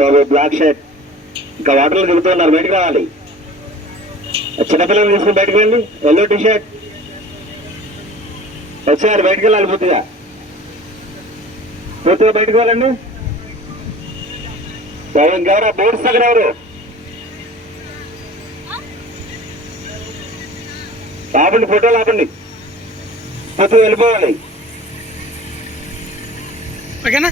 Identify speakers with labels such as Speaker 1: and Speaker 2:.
Speaker 1: బాబు black shirt ఇంకా వాటర్లో దిగుతున్నారు బయటకు రావాలి. చిన్నపిల్లలు తీసుకుని బయటకు వెళ్ళి ఎల్లో టీ షర్ట్ వచ్చేవారు బయటకు వెళ్ళాలి పూర్తిగా. పూర్తిగా బయటకు వెళ్ళండి బాబు ఇంకెవరా బోర్డ్స్ దగ్గర ఎవరు? ఆపండి ఫోటోలు ఆపండి. పూర్తిగా వెళ్ళిపోవాలి.
Speaker 2: ఓకేనా?